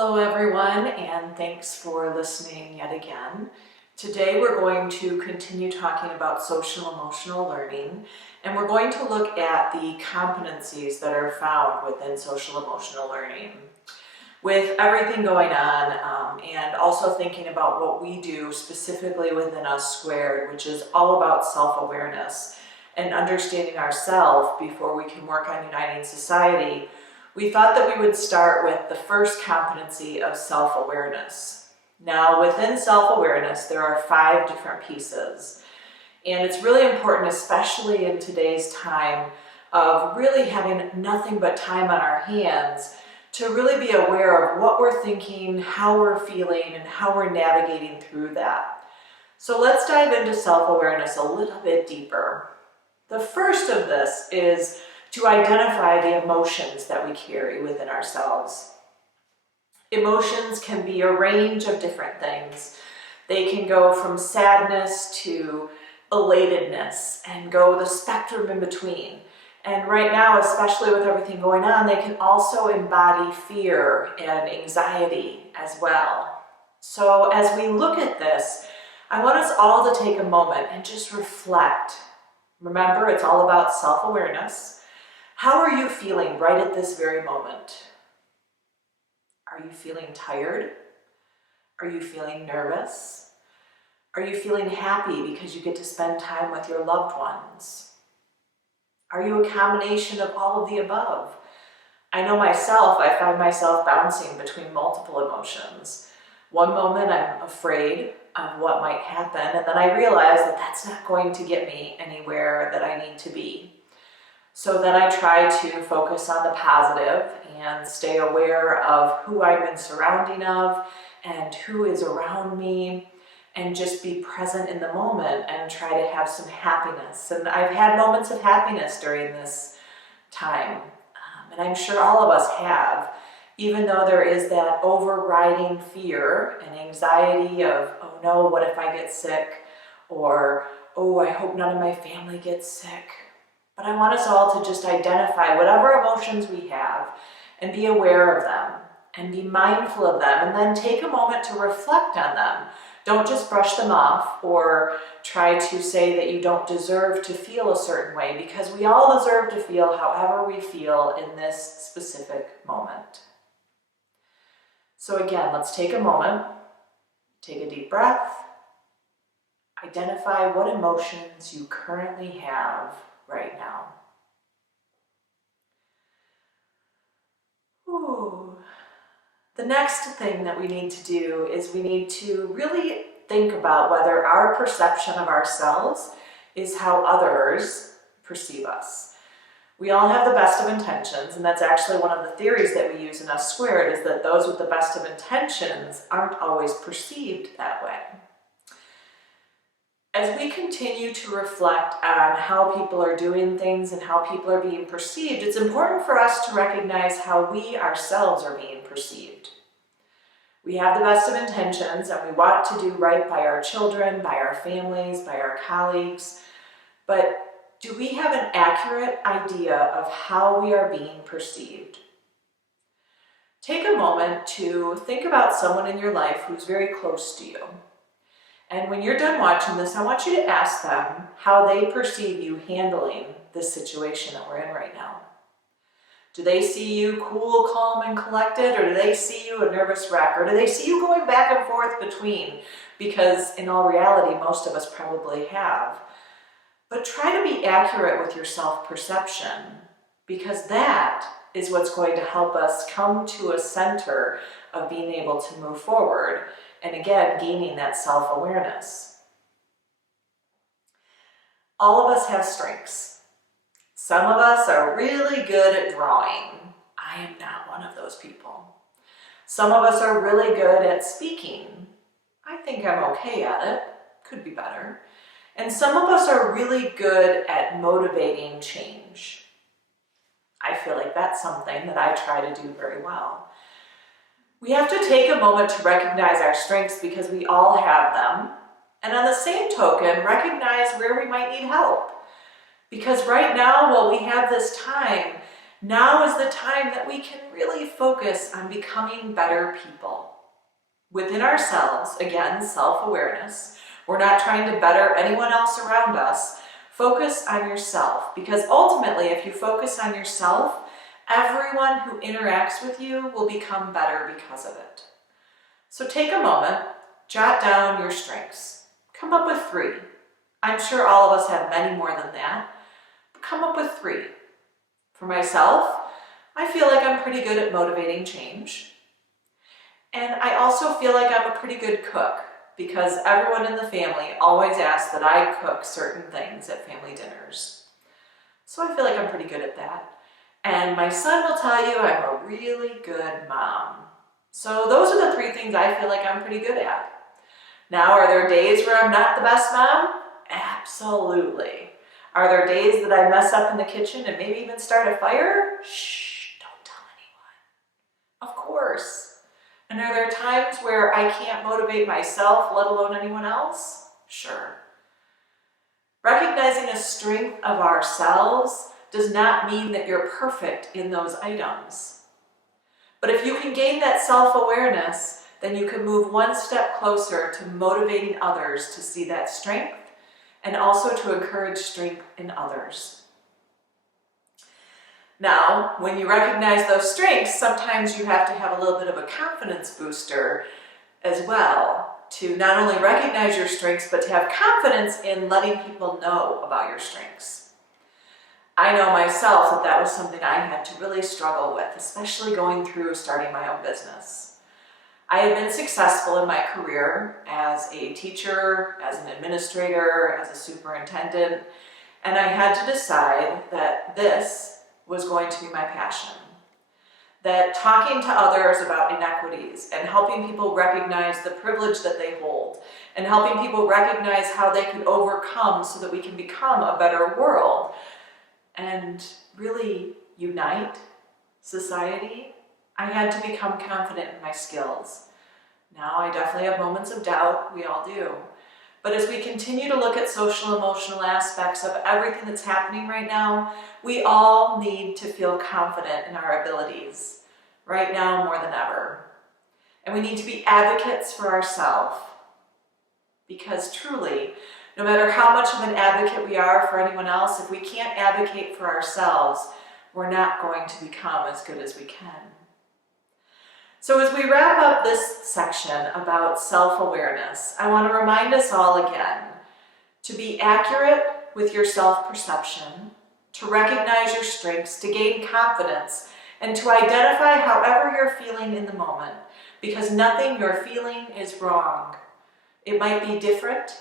Hello everyone, and thanks for listening yet again. Today we're going to continue talking about social emotional learning, and we're going to look at the competencies that are found within social emotional learning. With everything going on, and also thinking about what we do specifically within Us Squared, which is all about self-awareness and understanding ourselves before we can work on uniting society, we thought that we would start with the first competency of self-awareness. Now, within self-awareness, there are 5 different pieces. And it's really important, especially in today's time of really having nothing but time on our hands, to really be aware of what we're thinking, how we're feeling, and how we're navigating through that. So let's dive into self-awareness a little bit deeper. The first of this is to identify the emotions that we carry within ourselves. Emotions can be a range of different things. They can go from sadness to elatedness and go the spectrum in between. And right now, especially with everything going on, they can also embody fear and anxiety as well. So as we look at this, I want us all to take a moment and just reflect. Remember, it's all about self-awareness. How are you feeling right at this very moment? Are you feeling tired? Are you feeling nervous? Are you feeling happy because you get to spend time with your loved ones? Are you a combination of all of the above? I know myself, I find myself bouncing between multiple emotions. One moment I'm afraid of what might happen, and then I realize that that's not going to get me anywhere that I need to be. So then I try to focus on the positive and stay aware of who I'm in surrounding of and who is around me, and just be present in the moment and try to have some happiness. And I've had moments of happiness during this time, and I'm sure all of us have, even though there is that overriding fear and anxiety of, oh no, what if I get sick? Or, oh, I hope none of my family gets sick. But I want us all to just identify whatever emotions we have and be aware of them and be mindful of them, and then take a moment to reflect on them. Don't just brush them off or try to say that you don't deserve to feel a certain way, because we all deserve to feel however we feel in this specific moment. So again, let's take a moment, take a deep breath, identify what emotions you currently have right now. Ooh. The next thing that we need to do is we need to really think about whether our perception of ourselves is how others perceive us. We all have the best of intentions, and that's actually one of the theories that we use in Us Squared, is that those with the best of intentions aren't always perceived that way. As we continue to reflect on how people are doing things and how people are being perceived, it's important for us to recognize how we ourselves are being perceived. We have the best of intentions, and we want to do right by our children, by our families, by our colleagues, but do we have an accurate idea of how we are being perceived? Take a moment to think about someone in your life who's very close to you. And when you're done watching this, I want you to ask them how they perceive you handling this situation that we're in right now. Do they see you cool, calm, and collected, or do they see you a nervous wreck, or do they see you going back and forth between? Because in all reality, most of us probably have. But try to be accurate with your self-perception, because that is what's going to help us come to a center of being able to move forward, and again, gaining that self-awareness. All of us have strengths. Some of us are really good at drawing. I am not one of those people. Some of us are really good at speaking. I think I'm okay at it. Could be better. And some of us are really good at motivating change. I feel like that's something that I try to do very well. We have to take a moment to recognize our strengths, because we all have them. And on the same token, recognize where we might need help. Because right now, while we have this time, Now is the time that we can really focus on becoming better people. Within ourselves, again, self-awareness. We're not trying to better anyone else around us. Focus on yourself, because ultimately, if you focus on yourself, everyone who interacts with you will become better because of it. So take a moment, jot down your strengths. Come up with 3. I'm sure all of us have many more than that, but come up with 3. For myself, I feel like I'm pretty good at motivating change. And I also feel like I'm a pretty good cook, because everyone in the family always asks that I cook certain things at family dinners. So I feel like I'm pretty good at that. And my son will tell you I'm a really good mom. So those are the 3 things I feel like I'm pretty good at. Now, are there days where I'm not the best mom? Absolutely. Are there days that I mess up in the kitchen and maybe even start a fire? Shh, don't tell anyone. Of course. And are there times where I can't motivate myself, let alone anyone else? Sure. Recognizing a strength of ourselves does not mean that you're perfect in those items. But if you can gain that self-awareness, then you can move one step closer to motivating others to see that strength and also to encourage strength in others. Now, when you recognize those strengths, sometimes you have to have a little bit of a confidence booster as well, to not only recognize your strengths, but to have confidence in letting people know about your strengths. I know myself that that was something I had to really struggle with, especially going through starting my own business. I had been successful in my career as a teacher, as an administrator, as a superintendent, and I had to decide that this was going to be my passion. That talking to others about inequities and helping people recognize the privilege that they hold and helping people recognize how they could overcome so that we can become a better world and really unite society, I had to become confident in my skills. Now I definitely have moments of doubt, we all do. But as we continue to look at social emotional aspects of everything that's happening right now, we all need to feel confident in our abilities, right now more than ever. And we need to be advocates for ourselves, because truly, no matter how much of an advocate we are for anyone else, if we can't advocate for ourselves, we're not going to become as good as we can. So as we wrap up this section about self-awareness, I want to remind us all again to be accurate with your self-perception, to recognize your strengths, to gain confidence, and to identify however you're feeling in the moment, because nothing you're feeling is wrong. It might be different,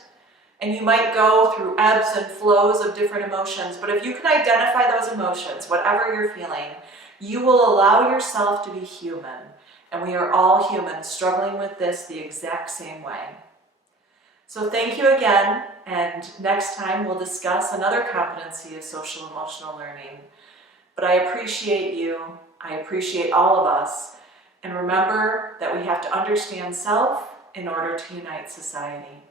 and you might go through ebbs and flows of different emotions, but if you can identify those emotions, whatever you're feeling, you will allow yourself to be human. And we are all humans struggling with this the exact same way. So thank you again, and next time we'll discuss another competency of social emotional learning. But I appreciate you, I appreciate all of us, and remember that we have to understand self in order to unite society.